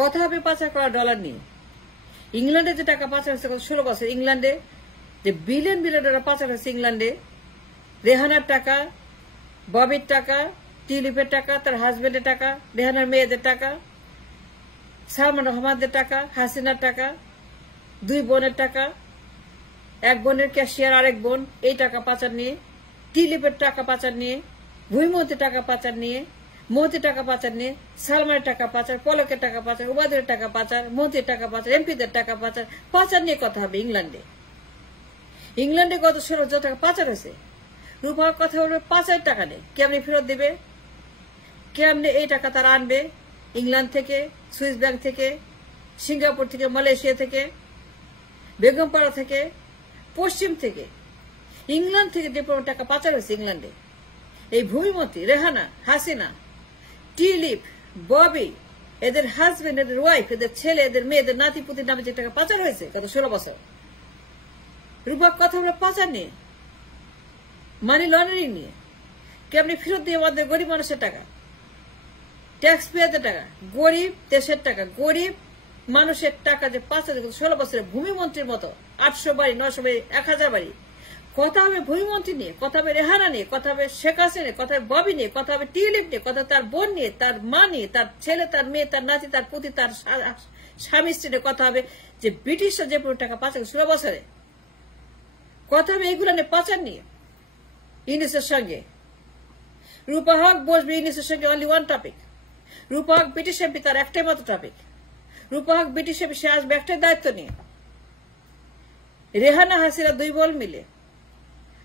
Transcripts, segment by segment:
কথা হবে পাচার করা ডলার নিয়ে। ইংল্যান্ডে যে টাকা পাচার হয়েছে গত 16 বছর, ইংল্যান্ডে যে বিলিয়ন বিলিয়ন ডলার পাচার হয়েছে ইংল্যান্ডে, রেহানার টাকা, ববির টাকা, টিউলিপের টাকা, তার হাজবেন্ডের টাকা, রেহানার মেয়েদের টাকা, সালমান রহমানদের টাকা, হাসিনার টাকা, 2 বোনের টাকা, এক বোনের ক্যাশিয়ার আরেক বোন, এই টাকা পাচার নিয়ে, টিউলিপের টাকা পাচার নিয়ে, ভূমিমন্ত্রীর টাকা পাচার নিয়ে, মন্ত্রীর টাকা পাচার নিয়ে, সালমানের টাকা পাচার, পলকের টাকা পাচার, উবাদের টাকা পাচার, মন্ত্রীর টাকা পাচার, এমপিদের টাকা পাচার, পাচার নিয়ে কথা হবে ইংল্যান্ডে। ইংল্যান্ডে গত 16 টাকা পাচার হয়েছে। রূপা কথা বলবে পাচারের টাকা নেই, কেমনি ফেরত দিবে, কেমনি এই টাকা তারা আনবে ইংল্যান্ড থেকে, সুইস ব্যাংক থেকে, সিঙ্গাপুর থেকে, মালয়েশিয়া থেকে, বেগমপাড়া থেকে, পশ্চিম থেকে, ইংল্যান্ড থেকে ডিপ্লোমেট টাকা পাচার হয়েছে ইংল্যান্ডে। এই ভূমিমন্ত্রী, রেহানা, হাসিনা, টিউলিপ, ববি, এদের হাজবেন্ড, এদের ওয়াইফ, এদের ছেলে, এদের মেয়ে, এদের নাতিপুতির নামে যে টাকা পাচার হয়েছে গত 16 বছর। রূপক কথা বলে পাচার নিয়ে, মানি লন্ডারিং নিয়ে, কেমনি ফেরত দিয়ে আমাদের গরিব মানুষের টাকা, ট্যাক্স পেয়ারদের টাকা, গরিব দেশের টাকা, গরিব মানুষের টাকা যে পাচার 16 বছরে ভূমিমন্ত্রীর মতো 800 বাড়ি, 900 বাড়ি, 1000 বাড়ি। কথা হবে ভূমিমন্ত্রী নিয়ে, কথা হবে রেহানা নিয়ে, কথা হবে শেখ হাসিনা নিয়ে, কথা হবে ববি নিয়ে, কথা হবে টিউলিপ নিয়ে, কথা তার বোন নিয়ে, তার মা নিয়ে, তার ছেলে, তার মেয়ে, তার নাতি, তার পুতি, তার স্বামী স্ত্রী নিয়ে কথা হবে। যে ব্রিটিশরা যে টাকা পাচার 16 বছরে, কথা হবে এইগুলো নিয়ে পাচার নিয়ে ইউনিসের সঙ্গে। রূপা হক বসবে ইউনিসের সঙ্গে অনলি ওয়ান টপিক। রূপা হক ব্রিটিশ এমপি, তার একটাই মতো টপিক। রূপা হক ব্রিটিশ এমপি, সে আসবে একটাই দায়িত্ব নিয়ে। রেহানা হাসিনা 2 বোন মিলে,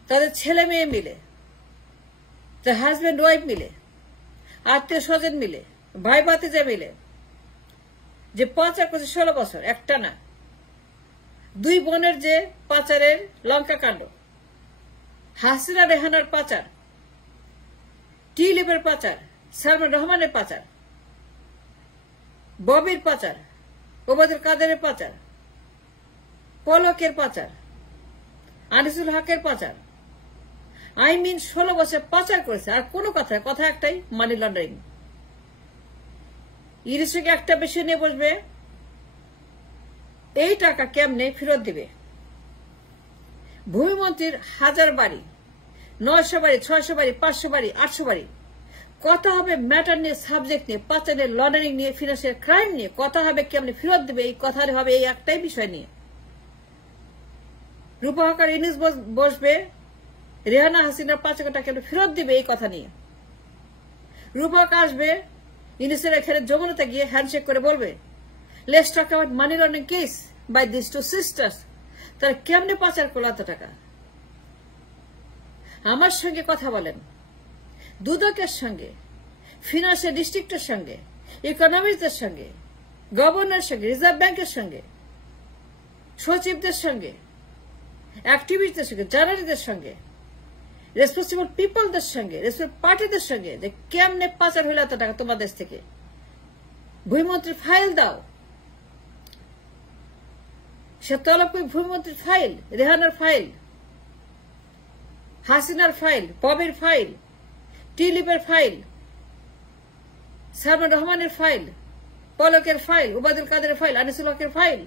তাদের ছেলে মেয়ে মিলে, তার হাজবেন্ড ওয়াইফ মিলে, আত্মীয় স্বজন মিলে, ভাই ভাতিজা মিলে যে পাচার করছে 16 বছর একটা না। 2 বোনের যে পাচারের লঙ্কা কাণ্ড, হাসিনা রেহানার পাচার, টিউলিপের পাচার, সালমান রহমানের পাচার, ববির পাচার, ওবায়দুল কাদেরের পাচার, পলকের পাচার, আনিসুল হকের পাচার, 16 বছর পাচার করেছে। আর কোনো কথা একটাই, মানি লন্ডারিং। ইরিশকে একটা বিষয় নিয়ে বসবে, এই টাকা কেমনে ফেরত দিবে। ভূমিমন্ত্রীর 1000 বাড়ি, 900 বাড়ি, 600 বাড়ি, 500 বাড়ি, 800 বাড়ি। কথা হবে ম্যাটার নিয়ে, সাবজেক্ট নিয়ে, পাচারের লন্ডারিং নিয়ে, ফিনান্সিয়াল ক্রাইম নিয়ে। কথা হবে কেমনে ফেরত দিবে, এই কথা হবে এই একটাই বিষয় নিয়ে। রূপা হকার ইউনিস বসবে, রেহানা হাসিনার 5 টাকা কেমনে ফেরত দিবে এই কথা নিয়ে। রূপা হক আসবে ইউনিসের এখানে যমুনাতে গিয়ে হ্যান্ডশেক করে বলবে, let's talk about money laundering case by this 2 sisters. তারা কেমনে পাচার করলো এত টাকা। আমার সঙ্গে কথা বলেন, দুদকের সঙ্গে, ফিনান্সিয়াল ডিস্ট্রিক্টের সঙ্গে, ইকোনমিস্টদের সঙ্গে, গভর্নরের সঙ্গে, রিজার্ভ ব্যাংকের সঙ্গে, সচিবদের সঙ্গে, অ্যাক্টিভিস্টদের সঙ্গে, জার্নালিস্টদের সঙ্গে, রেসপন্সিবল পিপলদের সঙ্গে, রেসপন্সিবল পার্টিদের সঙ্গে, যে কেমনে পাচার হইল এত টাকা তোমার দেশ থেকে। ভূমিমন্ত্রীর ফাইল দাও, সে তলব করে ভূমিমন্ত্রীর ফাইল, রেহানার ফাইল, হাসিনার ফাইল, ববির ফাইল, টিউলিপের ফাইল, সালমান রহমানের ফাইল, পলকের ফাইল, উবায়দুল কাদেরের ফাইল, আনিসুল হকের ফাইল,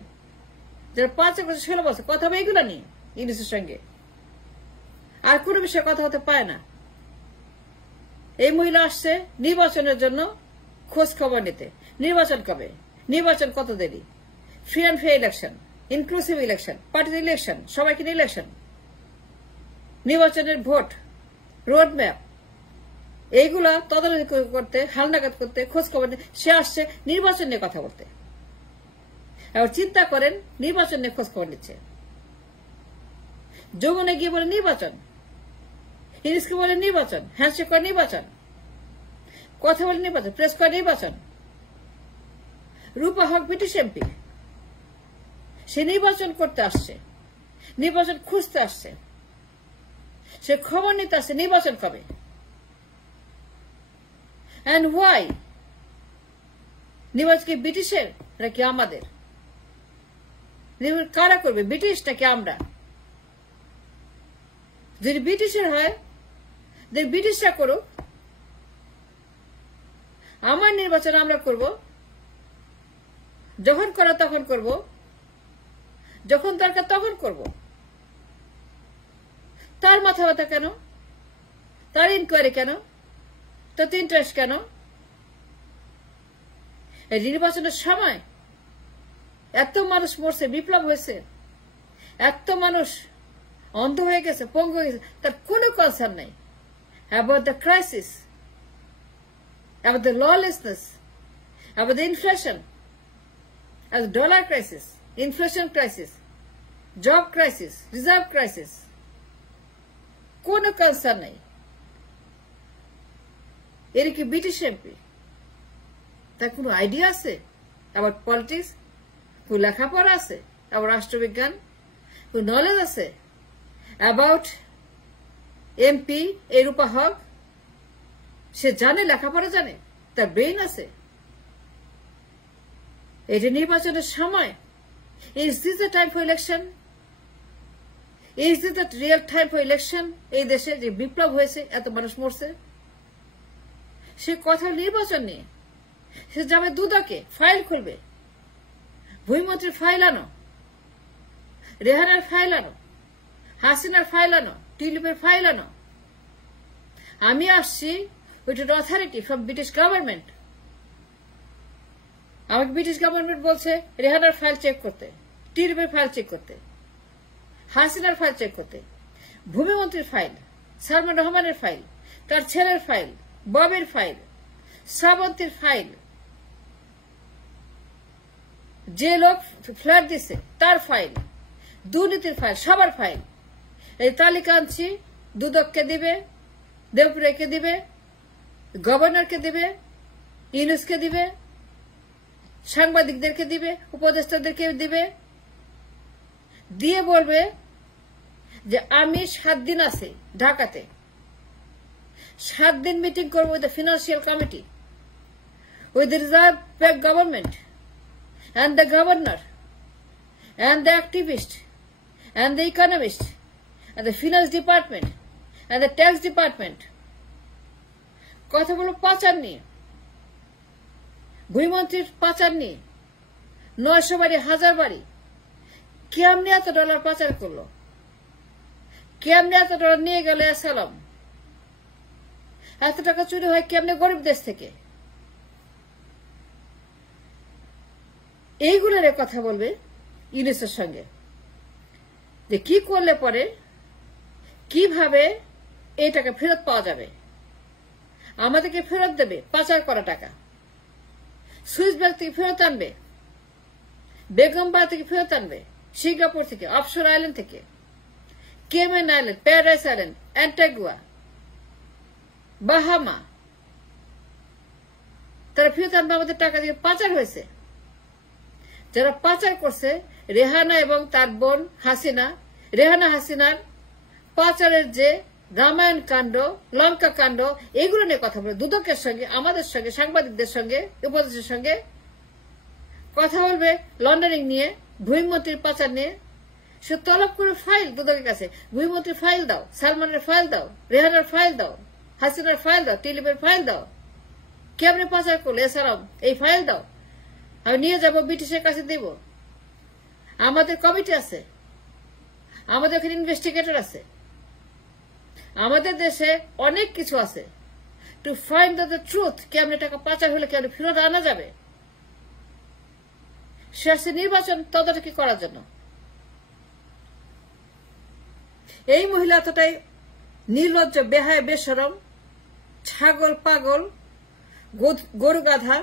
যারা 5 বছর 16 বছর কথা হবে এইগুলো নিয়ে ইউনিসের সঙ্গে। আর কোনো বিষয়ে কথা হতে পারে না। এই মহিলা আসছে নির্বাচনের জন্য খোঁজ খবর নিতে। নির্বাচন কবে, নির্বাচন কত দেরি, free and fair election, inclusive election, party election, সবাইকে নিয়ে ইলেকশন, নির্বাচনের ভোট, রোড ম্যাপ, এইগুলা তদারকি করতে, হালনাগাদ করতে, খোঁজ খবর নিতে সে আসছে নির্বাচন নিয়ে কথা বলতে। এবার চিন্তা করেন, নির্বাচন নিয়ে খোঁজ খবর নিচ্ছে। যমুনে গিয়ে বলে নির্বাচন, ইরিশকে বলে নির্বাচন, হ্যান্ডশেক করে নির্বাচন, কথা বলে নির্বাচন, প্রেস করে নির্বাচন। রূপা হক ব্রিটিশ এমপি, সে নির্বাচন করতে আসছে, নির্বাচন খুঁজতে আসছে, সে খবর নিতে আসছে নির্বাচন কবে। And why? নির্বাচন কি ব্রিটিশের নাকি আমাদের? কারা করবে, ব্রিটিশ নাকি আমরা? যদি ব্রিটিশের হয় ব্রিটিশরা করুক, আমার নির্বাচন আমরা করব, যখন করা তখন করব, যখন দরকার তখন করব। তার মাথা ব্যথা কেন? তার ইনকোয়ারি কেন? তাতে ইন্টারেস্ট কেন? এই নির্বাচনের সময় এত মানুষ মরছে, বিপ্লব হয়েছে, এত মানুষ অন্ধ হয়ে গেছে, পঙ্গু হয়ে গেছে, তার কোনো কনসার্ন নাই about the crisis, about the lawlessness, about the inflation, about the dollar crisis, inflation crisis, job crisis, reserve crisis. কোনো কনসার্ন নাই। এর কি ব্রিটিশ এমপি? তার কোনো আইডিয়া আছে অ্যাবাউট পলিটিক্স? কোনো লেখাপড়া আছে অ্যাবাউট রাষ্ট্রবিজ্ঞান? কোনো নলেজ আছে অ্যাবাউট এমপি এরূপা হক? সে জানে, লেখাপড়া জানে, তার ব্রেইন আছে? এটা নির্বাচনের সময়। Is this the time for election? Is this the real time for election? এই দেশে যে বিপ্লব হয়েছে, এত মানুষ মরছে, সে কথা নির্বাচন নিয়ে। সে যাবে দুদকে, ফাইল খুলবে, ভূমিমন্ত্রীর ফাইল আনো, রেহানার ফাইল আনো, হাসিনার ফাইল আনো, টিলিপের ফাইল আনো। আমি আসছি with an authority from British government. আমাকে ব্রিটিশ গভর্নমেন্ট বলছে রেহানার ফাইল চেক করতে, টিলিপের ফাইল চেক করতে, হাসিনার ফাইল চেক করতে, ভূমিমন্ত্রীর ফাইল, সালমান রহমানের ফাইল, তার ছেলের ফাইল, ববের ফাইল, শ্রাবন্তীর ফাইল, যে লোক ফ্ল্যাট দিছে তার ফাইল, দুর্নীতির ফাইল, সবার ফাইল। এই তালিকা আনছি, দুদককে দিবে, দেবপুরেকে দিবে, গভর্নরকে দিবে, ইউনুসকে দিবে, সাংবাদিকদেরকে দিবে, উপদেষ্টাদেরকে দিবে, দিয়ে বলবে যে আমি 7 দিন আছি ঢাকাতে, 7 দিন মিটিং করবো with the financial committee, with the reserve bank government and the governor and the activist and the economist and the finance department and the tax department। কথা বলো পাচার নিয়ে, ভূমিমন্ত্রীর পাচার নিয়ে, 900 বাড়ি, 1000 বাড়ি, কেমনি এত ডলার পাচার করলো, কেমনি এত ডলার নিয়ে গেল অ্যাসালাম, এত টাকা চুরি হয় কেমনে গরিব দেশ থেকে। এইগুলোর কথা বলবে ইউনুসের সঙ্গে, যে কি করলে পরে কিভাবে এই টাকা ফেরত পাওয়া যাবে, আমাদেরকে ফেরত দেবে পাচার করা টাকা, সুইস ব্যাংক থেকে ফেরত আনবে, বেগমবাড়ি থেকে ফেরত আনবে, সিঙ্গাপুর থেকে, অফশোর আইল্যান্ড থেকে, Cayman island, paradise island, Antigua, Bahama, তারা ফেরত আনবে আমাদের টাকা দিয়ে পাচার হয়েছে। যারা পাচার করছে রেহানা এবং তার বোন হাসিনা, রেহানা হাসিনার পাচারের যে রামায়ণ কাণ্ড, লঙ্কা কাণ্ড, এগুলো নিয়ে কথা বলবে দুদকের সঙ্গে, আমাদের সঙ্গে, সাংবাদিকদের সঙ্গে, উপদেশের সঙ্গে কথা বলবে লন্ডারিং নিয়ে, ভূমিমন্ত্রীর পাচার নিয়ে। সে তলব করে ফাইল দুদকের কাছে, ভূমিমন্ত্রীর ফাইল দাও, সালমানের ফাইল দাও, রেহানার ফাইল দাও, হাসিনার ফাইল দাও, টিলিপের ফাইল দাও, কেমনে পাচার করলো এছাড়াও এই ফাইল দাও, আমি নিয়ে যাব ব্রিটিশের কাছে দিব। আমাদের কমিটি আছে, আমাদের ওখানে ইনভেস্টিগেটর আছে, আমাদের দেশে অনেক কিছু আছে টু ফাইন্ড দ্য ট্রুথ, কেমনে টাকা পাচার হলে কেমনে ফেরত আনা যাবে। সে নির্বাচন তদারকি করার জন্য। এই মহিলা এতটাই নির্লজ্জ, বেহায়, বেশরম, ছাগল, পাগল, গরু গাধা,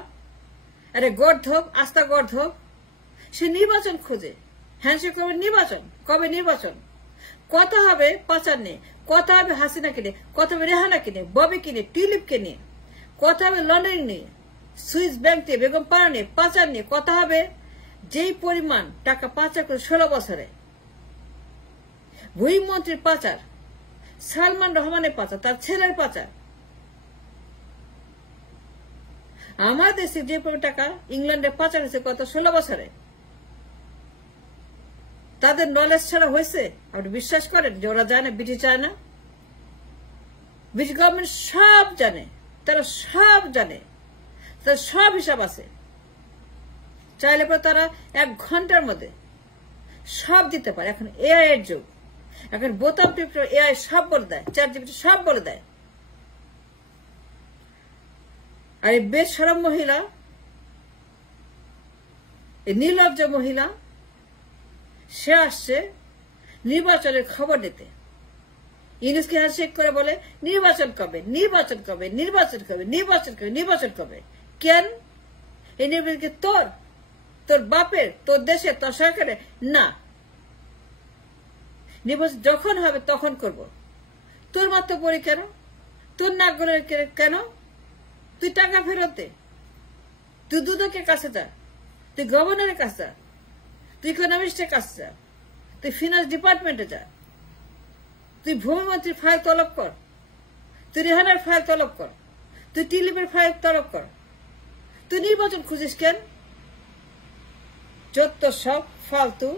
আরে গর্ধব, আস্তা গর্ধব। সে নির্বাচন খোঁজে, হ্যান্ডশেক করবে নির্বাচন, কবে নির্বাচন, কথা হবে পাচার নিয়ে, কথা হবে হাসিনাকে নিয়ে, কথা হবে রেহানাকে নিয়ে, ববিকে নিয়ে, টিলিপকে নিয়ে, কথা হবে লন্ডন নিয়ে, সুইস ব্যাংক নিয়ে, বেগম পাড়া নিয়ে, পাচার নিয়ে কথা হবে। যেই পরিমাণ টাকা পাচার করে 16 বছরে, ভূমিমন্ত্রীর পাচার, সালমান রহমানের পাচার, তার ছেলের পাচার, আমার দেশে যে পরিমাণ টাকা ইংল্যান্ডে পাচার হয়েছে গত 16 বছরে, তাদের নলেজ ছাড়া হয়েছে? আপনি বিশ্বাস করেন যে ওরা জানে? ব্রিটিশ জানে না? ব্রিটিশ গভর্নমেন্ট সব জানে, তারা সব জানে, তার সব হিসাব আছে। চাইলে পরে তারা 1 ঘন্টার মধ্যে সব দিতে পারে। এখন এআই এর যুগ, এখন বোতাম টিপে এআই সব বলে দেয়, ChatGPT সব বলে দেয়। আর এই বেশরম মহিলা, এই নির্লজ্জ মহিলা, সে আসছে নির্বাচনের খবর দিতে। ইউনুসকে হ্যান্ডশেক করে বলে নির্বাচন কবে, নির্বাচন কবে, নির্বাচন কবে, নির্বাচন কবে, নির্বাচন কবে। কেন? এই নির্বাচনকে তোর বাপের, তোর দেশের, তোর সরকারের না। নির্বাচন যখন হবে তখন করব। তোর মাত্র পড়ি কেন? তোর নাকগুলোর কেন? তুই টাকা ফেরত দে, তুই দুদকের কাছে যা, তুই গভর্নরের কাছে যা, তুই ইকোনমিস্টের কাছে যা, তুই ফিনান্স ডিপার্টমেন্টে যা, তুই ভূমিমন্ত্রীর ফাইল তলব কর, তুই রেহানার ফাইল তলব কর, তুই টিলিপের ফাইল তলব কর। তুই নির্বাচন খুঁজিস কেন? যত সব ফালতু